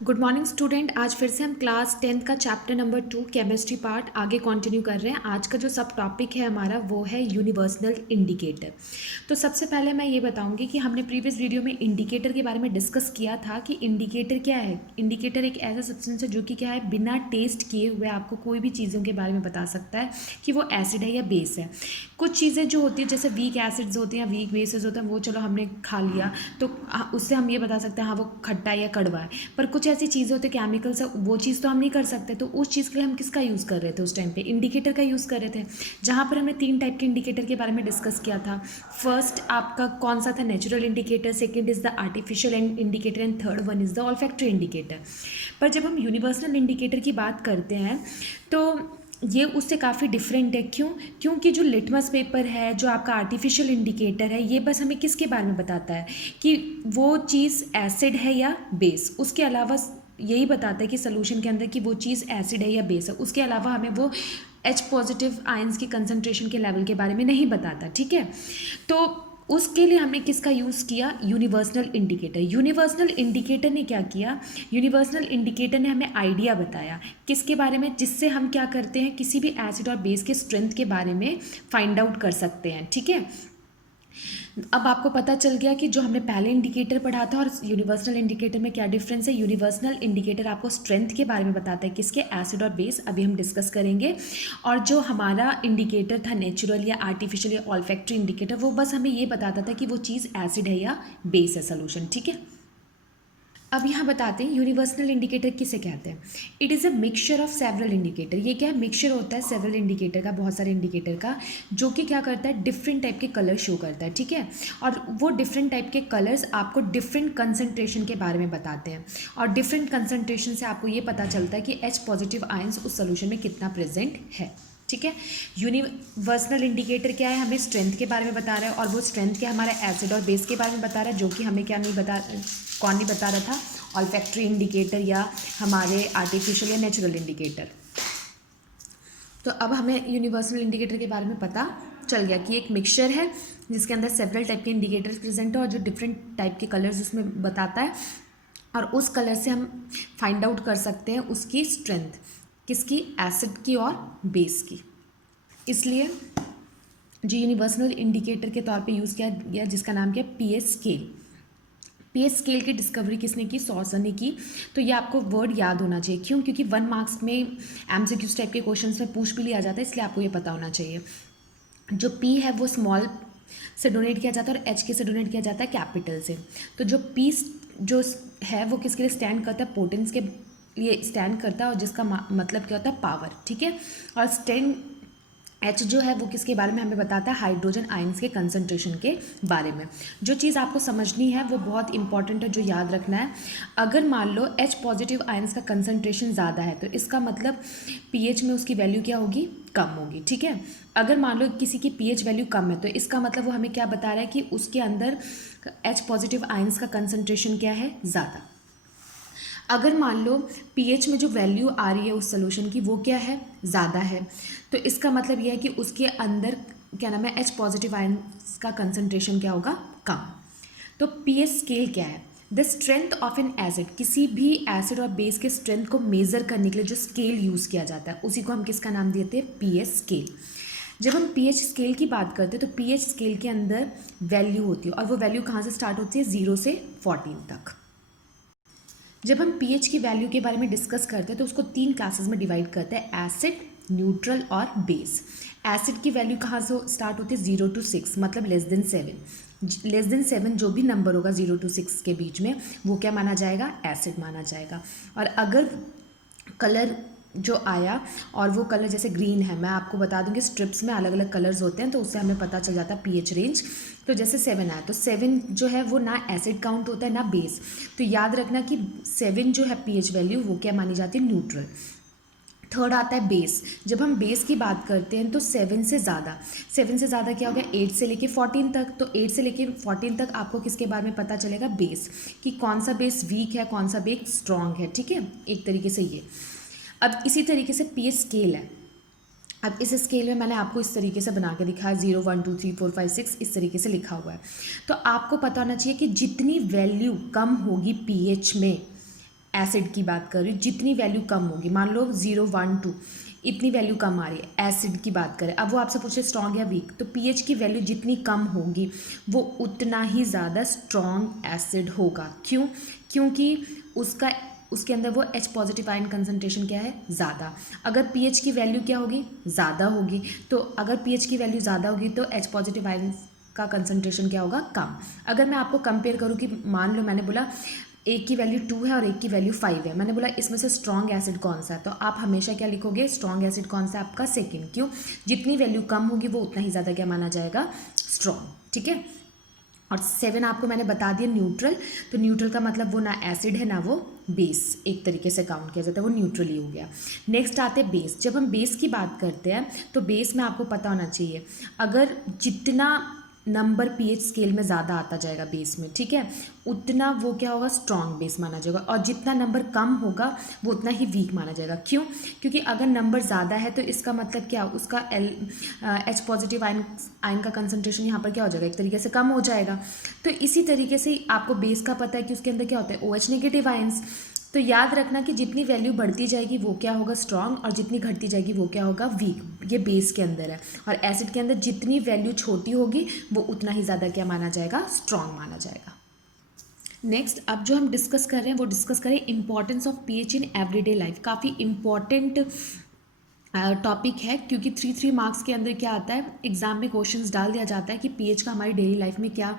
Good morning student. आज फिर से हम क्लास 10th का चैप्टर नंबर 2 केमिस्ट्री पार्ट आगे कंटिन्यू कर रहे हैं। आज का जो सब टॉपिक है हमारा वो है यूनिवर्सल इंडिकेटर। तो सबसे पहले मैं ये बताऊंगी कि हमने प्रीवियस वीडियो में इंडिकेटर के बारे में डिस्कस किया था कि इंडिकेटर क्या है। इंडिकेटर एक ऐसा सब्सटेंस है जो कि क्या है, बिना टेस्ट किए हुए आपको कोई भी चीज़ों के बारे में बता सकता है कि वो एसिड है या बेस है। कुछ चीज़ें जो होती है जैसे वीक एसिड्स होती हैं, वीक बेसेस होते हैं, वो चलो हमने खा लिया तो उससे हम ये बता सकते हैं हाँ वो खट्टा है या कड़वा है। पर कुछ ऐसी चीज़ें होती है केमिकल्स है, वो चीज़ तो हम नहीं कर सकते। तो उस चीज़ के लिए हम किसका यूज़ कर रहे थे उस टाइम पे? इंडिकेटर का यूज़ कर रहे थे। जहाँ पर हमने 3 टाइप के इंडिकेटर के बारे में डिस्कस किया था। फर्स्ट आपका कौन सा था? Natural indicator, second is the artificial indicator and third one is the olfactory indicator. पर जब हम यूनिवर्सल इंडिकेटर की बात करते हैं तो ये उससे काफ़ी डिफरेंट है। क्यों? क्योंकि जो लिटमस पेपर है, जो आपका आर्टिफिशियल इंडिकेटर है, ये बस हमें किसके बारे में बताता है कि वो चीज़ एसिड है या बेस। उसके अलावा यही बताता है कि सोल्यूशन के अंदर कि वो चीज़ एसिड है या बेस है। उसके अलावा हमें वो H पॉजिटिव आयंस की कंसंट्रेशन के लेवल के बारे में नहीं बताता। ठीक है, तो उसके लिए हमने किसका यूज़ किया? Universal indicator. यूनिवर्सल इंडिकेटर ने क्या किया? यूनिवर्सल इंडिकेटर ने हमें आइडिया बताया किसके बारे में, जिससे हम क्या करते हैं, किसी भी एसिड और बेस के स्ट्रेंथ के बारे में फाइंड आउट कर सकते हैं। ठीक है, अब आपको पता चल गया कि जो हमने पहले इंडिकेटर पढ़ा था और यूनिवर्सल इंडिकेटर में क्या डिफरेंस है। यूनिवर्सल इंडिकेटर आपको स्ट्रेंथ के बारे में बताता है किसके? एसिड और बेस। अभी हम डिस्कस करेंगे। और जो हमारा इंडिकेटर था नेचुरल या आर्टिफिशियल या ऑल्फैक्टरी इंडिकेटर, वो बस हमें ये बताता था कि वो चीज़ एसिड है या बेस है सोल्यूशन। ठीक है, अब यहाँ बताते हैं यूनिवर्सल इंडिकेटर किसे कहते हैं। It is a mixture of several indicator. ये क्या है? मिक्सचर होता है सेवरल इंडिकेटर का, बहुत सारे इंडिकेटर का, जो कि क्या करता है, डिफरेंट टाइप के कलर शो करता है। ठीक है, और वो डिफरेंट टाइप के कलर्स आपको डिफरेंट कंसनट्रेशन के बारे में बताते हैं। और डिफरेंट कंसनट्रेशन से आपको ये पता चलता है कि H पॉजिटिव आयंस उस सोल्यूशन में कितना प्रेजेंट है। ठीक है, यूनिवर्सल इंडिकेटर क्या है? हमें स्ट्रेंथ के बारे में बता रहा है, और वो स्ट्रेंथ क्या हमारा एसिड और बेस के बारे में बता रहा है, जो कि हमें क्या नहीं बता, कौन नहीं बता रहा था? ऑल्फैक्टरी इंडिकेटर या हमारे आर्टिफिशियल या नेचुरल इंडिकेटर। तो अब हमें यूनिवर्सल इंडिकेटर के बारे में पता चल गया कि एक मिक्सचर है जिसके अंदर सेवरल टाइप के इंडिकेटर्स प्रेजेंट है और जो डिफरेंट टाइप के कलर्स उसमें बताता है, और उस कलर से हम फाइंड आउट कर सकते हैं उसकी स्ट्रेंथ, किसकी? एसिड की और बेस की। इसलिए जो यूनिवर्सल इंडिकेटर के तौर पे यूज़ किया गया, जिसका नाम क्या? PH scale. पीएच स्केल की डिस्कवरी किसने की? सॉर्सन ने की। तो ये आपको वर्ड याद होना चाहिए। क्यों? क्योंकि 1 मार्क्स में एमसीक्यूज टाइप के क्वेश्चन में पूछ भी लिया जाता है, इसलिए आपको ये पता होना चाहिए। जो पी है वो स्मॉल से डोनेट किया जाता है और एच के से डोनेट किया जाता है कैपिटल से। तो जो पी जो है वो किसके लिए स्टैंड करता है? पोटेंस के लिए स्टैंड करता है, और जिसका मतलब क्या होता है? पावर। ठीक है, और स्टैंड एच जो है वो किसके बारे में हमें बताता है? हाइड्रोजन आयंस के कंसंट्रेशन के बारे में। जो चीज़ आपको समझनी है वो बहुत इंपॉर्टेंट है, जो याद रखना है। अगर मान लो H पॉजिटिव आयंस का कंसंट्रेशन ज़्यादा है तो इसका मतलब पीएच में उसकी वैल्यू क्या होगी? कम होगी। ठीक है, अगर मान लो किसी की पीएच वैल्यू कम है तो इसका मतलब वो हमें क्या बता रहा है कि उसके अंदर H पॉजिटिव आयंस का कंसंट्रेशन क्या है? ज़्यादा। अगर मान लो पीएच में जो वैल्यू आ रही है उस सोल्यूशन की वो क्या है? ज़्यादा है। तो इसका मतलब यह है कि उसके अंदर क्या नाम है? H पॉजिटिव आयंस का कंसंट्रेशन क्या होगा? कम। तो पीएच स्केल क्या है? The strength of N acid. किसी भी एसिड और बेस के स्ट्रेंथ को मेज़र करने के लिए जो स्केल यूज़ किया जाता है उसी को हम किसका नाम देते हैं? PH scale. जब हम पीएच स्केल की बात करते हैं तो पीएच स्केल के अंदर वैल्यू होती है, और वो वैल्यू कहाँ से स्टार्ट होती है? 0 से 14 तक। जब हम पीएच की वैल्यू के बारे में डिस्कस करते हैं तो उसको 3 क्लासेस में डिवाइड करते हैं: एसिड, न्यूट्रल और बेस। एसिड की वैल्यू कहाँ से स्टार्ट होती है? 0 to 6, मतलब लेस देन 7। लेस देन 7 जो भी नंबर होगा 0 to 6 के बीच में, वो क्या माना जाएगा? एसिड माना जाएगा। और अगर कलर जो आया और वो कलर जैसे ग्रीन है, मैं आपको बता दूंगी स्ट्रिप्स में अलग अलग कलर्स होते हैं तो उससे हमें पता चल जाता है पीएच रेंज। तो जैसे 7 आया तो 7 जो है वो ना एसिड काउंट होता है ना बेस। तो याद रखना कि 7 जो है पीएच वैल्यू वो क्या मानी जाती है? न्यूट्रल। थर्ड आता है बेस। जब हम बेस की बात करते हैं तो 7 से ज़्यादा क्या हो गया? 8 से लेके 14 तक। तो 8 से लेके 14 तक आपको किसके बारे में पता चलेगा? बेस, कि कौन सा बेस वीक है, कौन सा बेस स्ट्रॉन्ग है। ठीक है, एक तरीके से ये। अब इसी तरीके से पीएच स्केल है। अब इस स्केल में मैंने आपको इस तरीके से बना के दिखाया, 0 1 2 3 4 5 6 इस तरीके से लिखा हुआ है। तो आपको पता होना चाहिए कि जितनी वैल्यू कम होगी पीएच में एसिड की बात कर रही हूँ, जितनी वैल्यू कम होगी, मान लो 0, 1, 2 इतनी वैल्यू कम आ रही है, एसिड की बात करें, अब वो आपसे पूछे स्ट्रॉन्ग या वीक, तो पीएच की वैल्यू जितनी कम होगी वो उतना ही ज़्यादा स्ट्रॉन्ग एसिड होगा। क्यों? क्योंकि उसके अंदर वो H पॉजिटिव आयन कंसनट्रेशन क्या है, ज़्यादा। अगर पीएच की वैल्यू क्या होगी, ज़्यादा होगी, तो अगर पीएच की वैल्यू ज़्यादा होगी तो H पॉजिटिव आयन का कंसनट्रेशन क्या होगा, कम। अगर मैं आपको कंपेयर करूँ कि मान लो मैंने बोला एक की वैल्यू 2 है और एक की वैल्यू 5 है, मैंने बोला इसमें से स्ट्रॉन्ग एसिड कौन सा है, तो आप हमेशा क्या लिखोगे, स्ट्रॉन्ग एसिड कौन सा है आपका, सेकंड। क्यों? जितनी वैल्यू कम होगी वो उतना ही ज़्यादा क्या माना जाएगा, स्ट्रॉन्ग। ठीक है। और 7 आपको मैंने बता दिया न्यूट्रल, तो न्यूट्रल का मतलब वो ना एसिड है ना वो बेस, एक तरीके से काउंट किया जाता है, वो न्यूट्रल ही हो गया। नेक्स्ट आते हैं बेस। जब हम बेस की बात करते हैं तो बेस में आपको पता होना चाहिए, अगर जितना नंबर पीएच स्केल में ज़्यादा आता जाएगा बेस में, ठीक है, उतना वो क्या होगा, स्ट्रॉन्ग बेस माना जाएगा, और जितना नंबर कम होगा वो उतना ही वीक माना जाएगा। क्यों? क्योंकि अगर नंबर ज़्यादा है तो इसका मतलब क्या, उसका H पॉजिटिव आयन का कंसनट्रेशन यहाँ पर क्या हो जाएगा, एक तरीके से कम हो जाएगा। तो इसी तरीके से आपको बेस का पता है कि उसके अंदर क्या होता है, OH नेगेटिव आयन्स। तो याद रखना कि जितनी वैल्यू बढ़ती जाएगी वो क्या होगा, स्ट्रॉन्ग, और जितनी घटती जाएगी वो क्या होगा, वीक। ये बेस के अंदर है। और एसिड के अंदर जितनी वैल्यू छोटी होगी वो उतना ही ज़्यादा क्या माना जाएगा, स्ट्रॉन्ग माना जाएगा। नेक्स्ट अब जो हम डिस्कस कर रहे हैं वो डिस्कस करें importance of pH in everyday life. काफ़ी इंपॉर्टेंट टॉपिक है, क्योंकि 3 मार्क्स के अंदर क्या आता है, एग्जाम में क्वेश्चंस डाल दिया जाता है कि पीएच का हमारी डेली लाइफ में क्या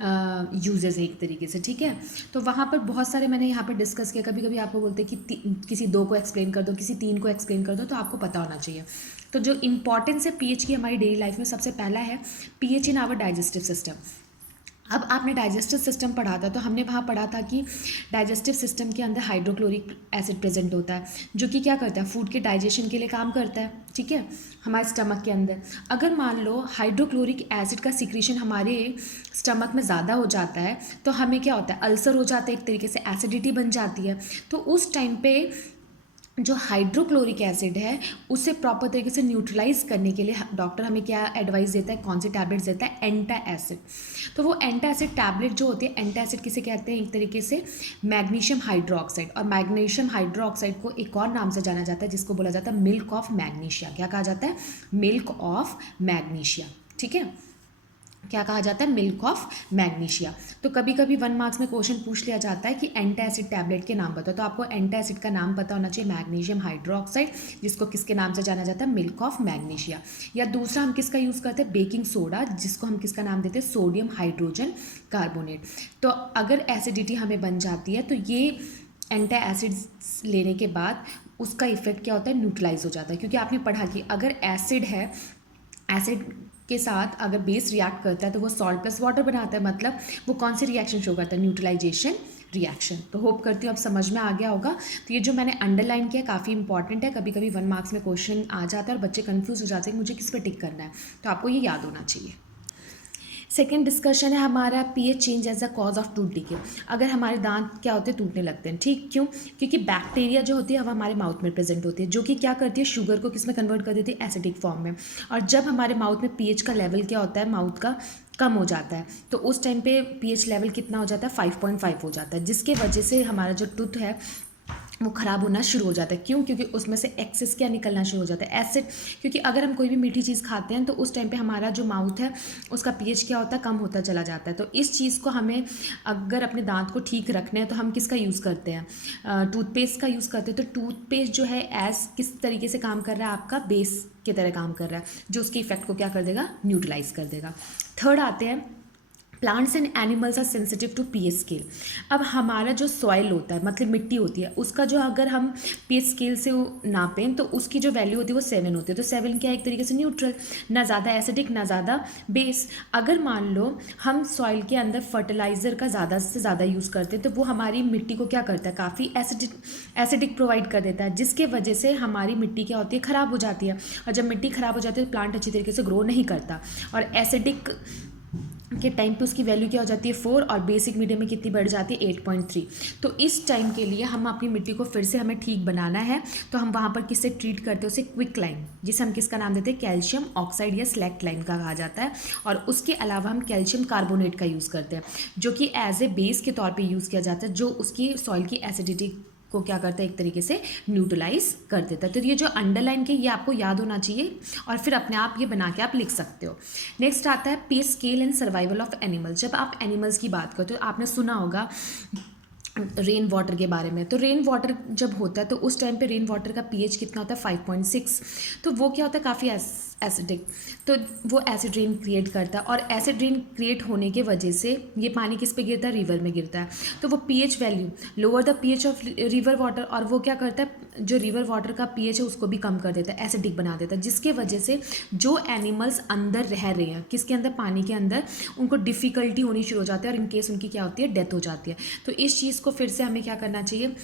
यूजेस है एक तरीके से। ठीक है, तो वहाँ पर बहुत सारे मैंने यहाँ पर डिस्कस किया। कभी कभी आपको बोलते हैं कि किसी 2 को एक्सप्लेन कर दो, किसी 3 को एक्सप्लेन कर दो, तो आपको पता होना चाहिए। तो जो इंपॉर्टेंस है पीएच की हमारी डेली लाइफ में, सबसे पहला है pH in our digestive system. अब आपने डाइजेस्टिव सिस्टम पढ़ा था, तो हमने वहाँ पढ़ा था कि डाइजेस्टिव सिस्टम के अंदर हाइड्रोक्लोरिक एसिड प्रेजेंट होता है, जो कि क्या करता है, फूड के डाइजेशन के लिए काम करता है। ठीक है, हमारे स्टमक के अंदर अगर मान लो हाइड्रोक्लोरिक एसिड का सिक्रीशन हमारे स्टमक में ज़्यादा हो जाता है तो हमें क्या होता है, अल्सर हो जाता है, एक तरीके से एसिडिटी बन जाती है। तो उस टाइम पे जो हाइड्रोक्लोरिक एसिड है उसे प्रॉपर तरीके से न्यूट्रलाइज करने के लिए डॉक्टर हमें क्या एडवाइस देता है, कौन सी टैबलेट्स देता है, एंटासिड। तो वो एंटासिड टैबलेट जो होती है, एंटासिड किसे कहते हैं, एक तरीके से मैग्नीशियम हाइड्रोक्साइड। और मैग्नीशियम हाइड्रोक्साइड को एक और नाम से जाना जाता है जिसको बोला जाता है मिल्क ऑफ मैग्नीशिया। क्या कहा जाता है, मिल्क ऑफ मैग्नीशिया। ठीक है, क्या कहा जाता है, मिल्क ऑफ मैग्नीशिया। तो कभी कभी 1 मार्क्स में क्वेश्चन पूछ लिया जाता है कि एंटासिड टैबलेट के नाम बताओ, तो आपको एंटासिड का नाम पता होना चाहिए, मैग्नीशियम हाइड्रोक्साइड, जिसको किसके नाम से जाना जाता है, मिल्क ऑफ मैग्नीशिया। या दूसरा हम किसका यूज़ करते हैं, बेकिंग सोडा, जिसको हम किसका नाम देते हैं, सोडियम हाइड्रोजन कार्बोनेट। तो अगर एसिडिटी हमें बन जाती है तो ये एंटासिड्स लेने के बाद उसका इफेक्ट क्या होता है, न्यूट्रलाइज हो जाता है। क्योंकि आपने पढ़ा कि अगर एसिड है, एसिड के साथ अगर बेस रिएक्ट करता है तो वो सॉल्ट प्लस वाटर बनाता है, मतलब वो कौन सी रिएक्शन शो करता है, न्यूट्रलाइजेशन रिएक्शन। तो होप करती हूँ अब समझ में आ गया होगा। तो ये जो मैंने अंडरलाइन किया काफ़ी इंपॉर्टेंट है, कभी कभी 1 मार्क्स में क्वेश्चन आ जाता है और बच्चे कंफ्यूज हो जाते हैं कि मुझे किस पे टिक करना है, तो आपको ये याद होना चाहिए। सेकेंड डिस्कशन है हमारा pH change as a cause of tooth decay. अगर हमारे दांत क्या होते हैं, टूटने लगते हैं। ठीक, क्यों? क्योंकि बैक्टीरिया जो होती है वो हमारे माउथ में प्रेजेंट होती है, जो कि क्या करती है, शुगर को किस में कन्वर्ट कर देती है, एसिडिक फॉर्म में। और जब हमारे माउथ में पीएच का लेवल क्या होता है, माउथ का कम हो जाता है, तो उस टाइम पे पीएच लेवल कितना हो जाता है, 5.5 हो जाता है, जिसके वजह से हमारा जो टूथ है वो ख़राब होना शुरू हो जाता है। क्यों? क्योंकि उसमें से एक्सेस क्या निकलना शुरू हो जाता है, एसिड। क्योंकि अगर हम कोई भी मीठी चीज़ खाते हैं तो उस टाइम पे हमारा जो माउथ है उसका पीएच क्या होता है, कम होता चला जाता है। तो इस चीज़ को हमें अगर अपने दांत को ठीक रखना है तो हम किसका यूज़ करते हैं, टूथपेस्ट का यूज़ करते हैं। तो टूथपेस्ट जो है एज किस तरीके से काम कर रहा है, आपका बेस की तरह काम कर रहा है, जो उसके इफेक्ट को क्या कर देगा, न्यूट्रलाइज कर देगा। थर्ड आते हैं plants and animals are sensitive to pH scale. अब हमारा जो सॉइल होता है, मतलब मिट्टी होती है, उसका जो अगर हम पीएच स्केल से नापें तो उसकी जो वैल्यू होती है वो 7 होती है। तो 7 क्या है, एक तरीके से न्यूट्रल, ना ज़्यादा एसिडिक ना ज़्यादा बेस। अगर मान लो हम सॉइल के अंदर फर्टिलाइज़र का ज़्यादा से ज़्यादा यूज़ करते हैं तो वो हमारी मिट्टी को क्या करता है, काफ़ी एसिडिक प्रोवाइड कर देता है, जिसके वजह से हमारी मिट्टी क्या होती है, ख़राब हो जाती है। और जब मिट्टी ख़राब हो जाती है तो प्लांट अच्छी तरीके से ग्रो नहीं करता। और के टाइम पे उसकी वैल्यू क्या हो जाती है 4 और बेसिक मीडियम में कितनी बढ़ जाती है 8.3। तो इस टाइम के लिए हम अपनी मिट्टी को फिर से हमें ठीक बनाना है, तो हम वहाँ पर किससे ट्रीट करते हैं उसे क्विक लाइम, जिसे हम किसका नाम देते हैं कैल्शियम ऑक्साइड या स्लैक्ट लाइम का कहा जाता है। और उसके अलावा हम कैल्शियम कार्बोनेट का यूज़ करते हैं, जो कि एज ए बेस के तौर पर यूज़ किया जाता है, जो उसकी सॉइल की एसिडिटी को क्या करता है एक तरीके से न्यूट्रलाइज कर देता है। तो ये जो अंडरलाइन के ये आपको याद होना चाहिए और फिर अपने आप ये बना के आप लिख सकते हो। नेक्स्ट आता है पे scale and survival of animals. जब आप एनिमल्स की बात करते हो तो आपने सुना होगा रेन वाटर के बारे में। तो रेन वाटर जब होता है तो उस टाइम पे रेन वाटर का पीएच कितना होता है 5.6। तो वो क्या होता है काफ़ी एसिडिक, तो वो एसिड रेन क्रिएट करता है और एसिड रेन क्रिएट होने के वजह से ये पानी किस पे गिरता है रिवर में गिरता है। तो वो pH value lower the pH of river water, और वो क्या करता है जो रिवर वाटर का पीएच है उसको भी कम कर देता है, एसिडिक बना देता है, जिसके वजह से जो एनिमल्स अंदर रह रहे हैं किसके अंदर पानी के अंदर उनको डिफ़िकल्टी होनी शुरू हो जाती है और इनकेस उनकी क्या होती है डेथ हो जाती है। तो इस चीज़ को फिर से हमें क्या करना चाहिए,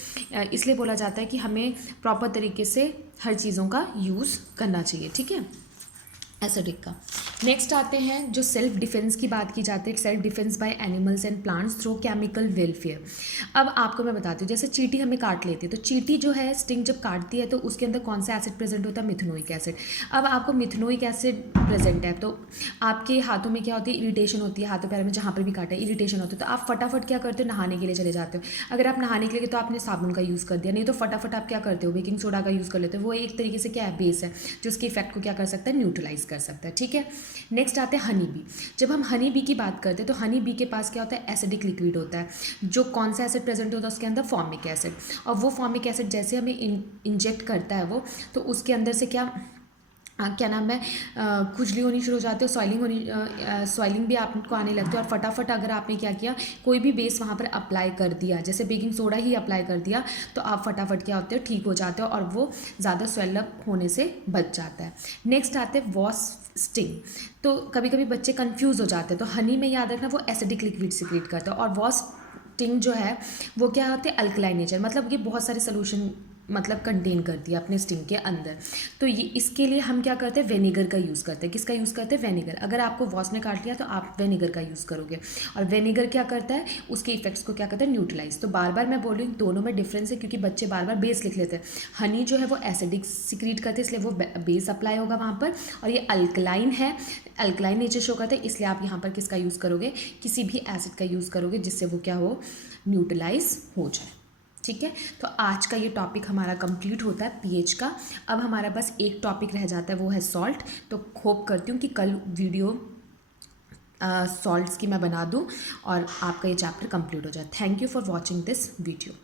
इसलिए बोला जाता है कि हमें प्रॉपर तरीके से हर चीज़ों का यूज़ करना चाहिए, ठीक है, एसिडिक का। नेक्स्ट आते हैं जो सेल्फ डिफेंस की बात की जाती है, self defence by animals and plants through chemical welfare. अब आपको मैं बताती हूँ, जैसे चींटी हमें काट लेती है तो चींटी जो है स्टिंग जब काटती है तो उसके अंदर कौन सा एसिड प्रेजेंट होता है मिथेनोइक एसिड। अब आपको मिथेनोइक एसिड प्रेजेंट है तो आपके हाथों में क्या होती है इरिटेशन होती है, हाथों पैर में जहाँ पर भी काटा है इरिटेशन होती है, तो आप फटाफट क्या करते हो नहाने के लिए चले जाते हो। अगर आप नहाने के लिए तो आपने साबुन का यूज़ कर दिया, नहीं तो फटाफट आप क्या करते हो बेकिंग सोडा का यूज़ कर लेते हो। वो एक तरीके से क्या है बेस है जो उसके इफेक्ट को क्या कर सकता है न्यूट्रलाइज कर सकता है, ठीक है। नेक्स्ट आते हैं हनी बी। जब हम हनी बी की बात करते हैं तो हनी बी के पास क्या होता है एसिडिक लिक्विड होता है, जो कौन सा एसिड प्रेजेंट होता है उसके अंदर फॉर्मिक एसिड। और वो फॉर्मिक एसिड जैसे हमें इंजेक्ट करता है वो, तो उसके अंदर से क्या नाम है खुजली होनी शुरू हो जाती है, सॉइलिंग भी आपको आने लगती है। और फटाफट अगर आपने क्या किया कोई भी बेस वहाँ पर अप्लाई कर दिया, जैसे बेकिंग सोडा ही अप्लाई कर दिया, तो आप फटाफट क्या होते हो ठीक हो जाते हो और वो ज़्यादा स्वेलअप होने से बच जाता है। नेक्स्ट आते हैं वॉस्प स्टिंग। तो कभी कभी बच्चे कंफ्यूज हो जाते हैं, तो हनी में याद रखना वो एसिडिक लिक्विड सिक्रेट करता है, और वॉस्प स्टिंग जो है वो क्या होते हैं अल्कलाइन नेचर, मतलब ये बहुत सारे सोल्यूशन मतलब कंटेन करती है अपने स्टिंग के अंदर। तो ये इसके लिए हम क्या करते हैं वेनेगर का यूज़ करते हैं। किसका यूज़ करते हैं वेनेगर। अगर आपको वॉस ने काट लिया तो आप वेनेगर का यूज़ करोगे, और वेनेगर क्या करता है उसके इफेक्ट्स को क्या करता है न्यूट्रलाइज। तो बार बार मैं बोल रही हूँ दोनों में डिफरेंस है, क्योंकि बच्चे बार बार बेस लिख लेते हैं। हनी जो है वो एसिडिक सिक्रीट करते हैं इसलिए वो बेस अप्लाई होगा वहाँ पर, और ये अल्कलाइन है, अल्कलाइन नेचर शो करते हैं, इसलिए आप यहाँ पर किसका यूज़ करोगे किसी भी एसिड का यूज़ करोगे जिससे वो क्या हो न्यूट्रलाइज हो जाए, ठीक है। तो आज का ये टॉपिक हमारा कंप्लीट होता है पीएच का। अब हमारा बस एक टॉपिक रह जाता है वो है सॉल्ट। तो होप करती हूँ कि कल वीडियो सॉल्ट्स की मैं बना दूँ और आपका ये चैप्टर कंप्लीट हो जाए। Thank you for watching this video.